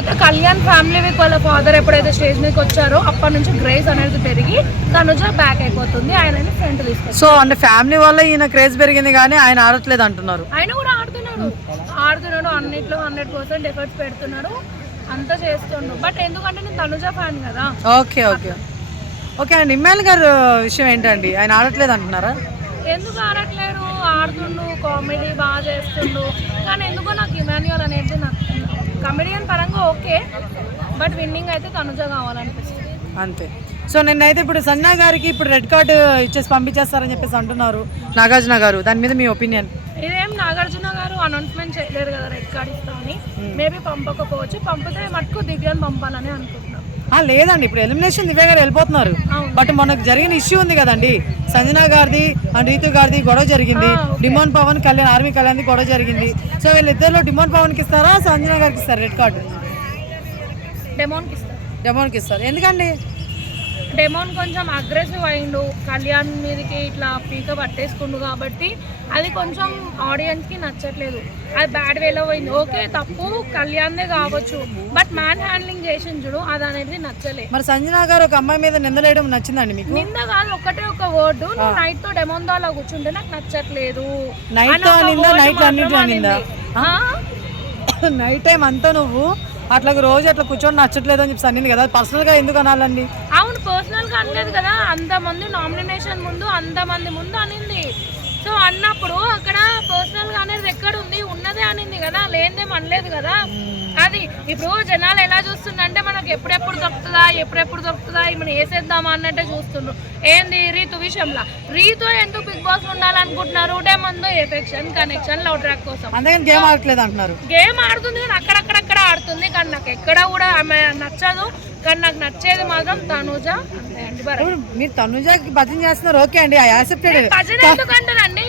కాకపోతే Kalyan family week వాళ్ళ father ఎప్పుడైతే స్టేజ్ మీదకి వచ్చారో అప్పటి నుంచి గ్రేస్ అనేది పెరిగి తనుజ బ్యాక్ అయిపోతుంది, ఆయన ఫ్రంట్ తీసుకొచ్చారు. సో అంటే ఫ్యామిలీ వల్ల ఈయన క్రేజ్ పెరిగింది కానీ ఆయన ఆడట్లేదు అంటున్నారు. ఆయన కూడా ఆడుతున్నాడు అన్నిట్లో 100% ఎఫర్ట్స్ పెడుతున్నాడు, అంతా చేస్తుండు. బట్ ఎందుకంటే నేను తనుజ ఫ్యాన్ కదా. ఓకే ఓకే ఓకే అండి. ఇమ్మాన్ గారు విషయం ఏంటండి, ఆయన ఆడట్లేదు అంటున్నారా? ఎందుకు ఆడట్లేడు, ఆడుతుండు, కామెడీ బాగా చేస్తుండు. కానీ ఎందుకో నాకు ఇమాన్యుయల్ అనేది నాకు కమెడియన్ పరంగా ఓకే, బట్ విన్నింగ్ అయితే తనుజ కావాలనిపిస్తుంది అంతే. సో నిన్నైతే ఇప్పుడు సంజన గారికి ఇప్పుడు రెడ్ కార్డు ఇచ్చేసి పంపించేస్తారని చెప్పేసి అంటున్నారు నాగార్జున గారు, దాని మీద మీ ఒపీనియన్? ఇదేం నాగార్జున గారు అనౌన్స్మెంట్ చేయలేరు కదా రెడ్ కార్డ్ ఇస్తామని. మేబీ పంపకపోవచ్చు, పంపితే మటుకు దివ్యాన్ని పంపాలని అనుకుంటున్నాం. లేదండి, ఇప్పుడు ఎలిమినేషన్ దివ్య గారు వెళ్ళిపోతున్నారు. బట్ మనకు జరిగిన ఇష్యూ ఉంది కదండి, సంజన గారిది అండ్ రీతు గారిది గొడవ జరిగింది. డిమోన్ పవన్ కళ్యాణ్, ఆర్మీ కళ్యాణ్ గొడవ జరిగింది. సో వీళ్ళిద్దరిలో డిమోన్ పవన్కి ఇస్తారా సంజన గారికి ఇస్తారా రెడ్ కార్డు? డెమోన్కి ఇస్తారు. ఎందుకండి? డెమోన్ కొంచెం అగ్రెసివ్ అయిండు, కళ్యాణ్ మీదకి ఇట్లా పీక పట్టేసుకుండు కాబట్టి అది కొంచెం ఆడియన్స్కి నచ్చట్లేదు. అది బ్యాడ్ వేలో పోయింది. ఓకే తప్పు కళ్యాణ్దే కావచ్చు, బట్ మ్యాన్ హ్యాండ్లింగ్ చేసింది చూడు, అది అనేది నచ్చలేదు. మరి సంజన గారు ఒక అమ్మాయి మీద నిందలేయడం నచ్చిందండి మీకు? నింద కాదు, ఒకటే ఒక వర్డ్, నువ్వు నైట్ తో డెమోన్ తో అలా కూర్చుంటే నాకు నచ్చట్లేదు. నైట్ టైం అంతా నువ్వు అట్లా రోజు అట్లా కూర్చొని నచ్చట్లేదు అని చెప్పి అనింది కదా, పర్సనల్ గా ఎందుకు అనాలండి? అవును, పర్సనల్ గా అనలేదు కదా, అంతమంది నామినేషన్ ముందు అంతమంది ముందు అనింది. సో అన్నప్పుడు అక్కడ పర్సనల్ గా అనేది ఎక్కడ ఉంది, ఉన్నదే అనింది కదా, లేనిదేం అనలేదు కదా. అది ఇప్పుడు జనాలు ఎలా చూస్తుండే, మనకు ఎప్పుడెప్పుడు దొరుకుతుందా మనం వేసేద్దామా అన్నట్టే చూస్తుండ్రు. ఏంది రీతు విషయంలో, రీతు ఎందుకు బిగ్ బాస్ ఉండాలనుకుంటున్నారు? డెమోన్తో ఎఫెక్షన్, కనెక్షన్, లవ్ ట్రాక్ కోసం. అందుకని గేమ్ ఆడట్లేదు అంటున్నారు. గేమ్ ఆడుతుంది కానీ అక్కడక్కడ ఆడుతుంది, కానీ నాకు ఎక్కడ కూడా ఆమె నచ్చదు. కానీ నాకు నచ్చేది మాత్రం తనుజ. అంతే అండి. మీరు తనుజకి భజన చేస్తున్నారు, ఓకే అండి, ఐ యాక్సెప్టెడ్. భజన ఎందుకు అంటారండి?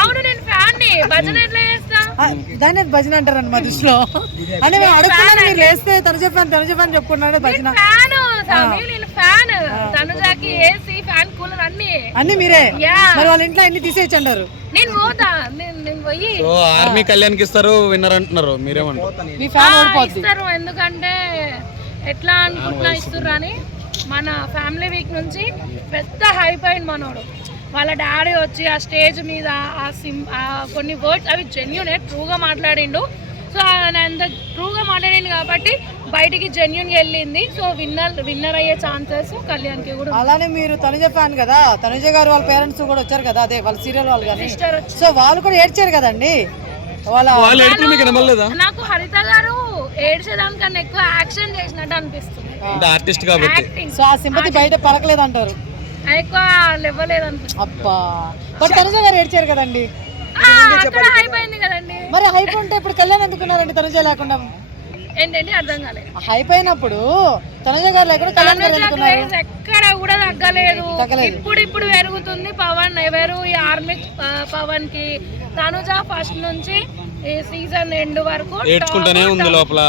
అవును, నేను ఫ్యాన్ ని, భజన ఎట్లా చేస్తా? దాన్ని భజన అంటారండి మా దృష్టిలో. అంటే మేము అడుగుతున్నాను, మీరు వేస్తే తనుజ ఫ్యాన్ చెప్పుకున్నాడు భజన. నేను ఫ్యాన్, తనుజకి ఏసీ, ఫ్యాన్, కూలర్ అన్ని మీరే. మరి వాళ్ళ ఇంట్లో అన్ని తీసేయచ్చు అంటారు. నేను పోతా, నేను పోయి ఆర్మీ కళ్యాణ్కి ఇస్తారు విన్నర్ అంటున్నారు, మీరేమంటారు? ఇస్తారు, ఎందుకంటే ఎట్లా అనుకుంటున్నా ఇస్తుర్రు అని. మన ఫ్యామిలీ వీక్ నుంచి పెద్ద హైప్ అయింది మనోడు. వాళ్ళ డాడీ వచ్చి ఆ స్టేజ్ మీద ఆ కొన్ని వర్డ్స్ అవి జెన్యూన్ ట్రూగా మాట్లాడిండు. సో ఆయన అంత ట్రూగా మాట్లాడిండు కాబట్టి బయటికి జెన్యూన్గా వెళ్ళింది. సో విన్నర్ అయ్యే ఛాన్సెస్ కళ్యాణ్కి కూడా. అలానే మీరు తనుజ ఫ్యాన్ కదా, తనుజ గారు వాళ్ళ పేరెంట్స్ కూడా వచ్చారు కదా, అదే వాళ్ళ సీరియల్ వాళ్ళు కానీ, సో వాళ్ళు కూడా ఏడ్చారు కదండి. నాకు హరిత గారు ఏడ్చేదానికన్నా ఎక్కువ యాక్షన్ చేసినట్టు అనిపిస్తుంది, ఆర్టిస్ట్ కాబట్టి. సో ఆ సింపతి బయట పలకలేదు అంటారు, ఎక్కువ ఇవ్వలేదు అనిపిస్తుంది. అబ్బా, బట్ తనుజ గారు ఏడ్చారు కదండి. హైప్ అయింది కదండి. మరి హైప్ ఉంటే ఇప్పుడు కళ్యాణ్ ఎందుకున్నారండి తనుజ లేకుండా? ఏంటండి అర్థం కాలేదు. హైప్ అయినప్పుడు తనుజ గారు లేకుండా కళ్యాణ్ గారు ఎందుకున్నారు? ఎక్కడ కూడా తగ్గలేదు, ఇప్పుడు పెరుగుతుంది. పవన్ ఎవరు, ఈ ఆర్మీ పవన్ కి తనుజ ఫస్ట్ నుంచి ఈ సీజన్ ఎండ్ వరకు ఏడ్చుకుంటూనే ఉంది లోపల.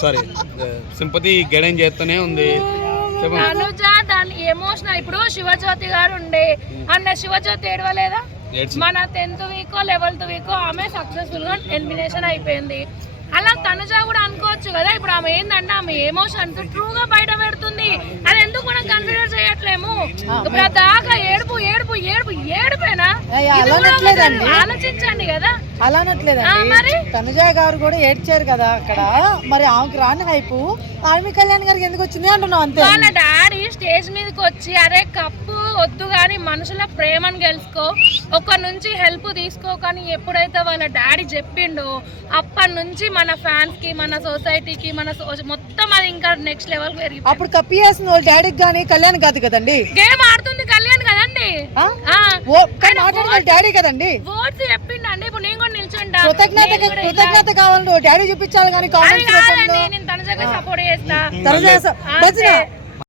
సారీ, సింపతి గెడైన్ చేస్తూనే ఉంది తనుజ. దాని ఎమోషనల్. ఇప్పుడు శివజ్యోతి గారు ఉండే అన్న, శివజ్యోతి ఏడవలేదా? మన 10th వీక్ 11th వీక్ ఆమె సక్సెస్ఫుల్ గా ఎలిమినేషన్ అయిపోయింది. అలా తనుజ కూడా అనుకోవచ్చు కదా. ఇప్పుడు ఆమె ఏంటంటే ఆమె ఎమోషన్స్ ట్రూగా బయట పెడుతుంది, అది ఎందుకు మనం కన్సిడర్ చేయట్లేము? ఇప్పుడు దాకా ఏడుపు ఏడుపేనా? ఆలోచించండి కదా. అలానట్లేదండి, తనుజ గారు కూడా ఏడ్చారు కదా అక్కడ. మరి ఆమెకి రాని హైపు ఆర్మీ కళ్యాణ్ గారికి ఎందుకు వచ్చింది అంటున్నావు అంతే. వాళ్ళ డాడీ స్టేజ్ మీదకి వచ్చి అరే కప్పు వద్దు కానీ మనుషుల ప్రేమను గెలుచుకో, ఒక నుంచి హెల్ప్ తీసుకో కానీ ఎప్పుడైతే వాళ్ళ డాడీ చెప్పిండో అప్పటి నుంచి మన ఫ్యాన్స్ కి, మన సొసైటీకి, మన మొత్తం అది ఇంకా నెక్స్ట్ లెవెల్ పెరిగి. అప్పుడు కప్పు చేసిన వాళ్ళ డాడీకి కానీ కళ్యాణ్ కాదు కదండి, గేమ్ ఆడుతుంది కళ్యాణ్ కదండి, డాడీ కదండి. ఓట్స్ చెప్పిండండి. ఇప్పుడు నేను కూడా నిల్చుంటా, కృతజ్ఞత కావాలండి డాడీ చూపించాలి కానీ నేను తనుజకి సపోర్ట్ చేస్తా.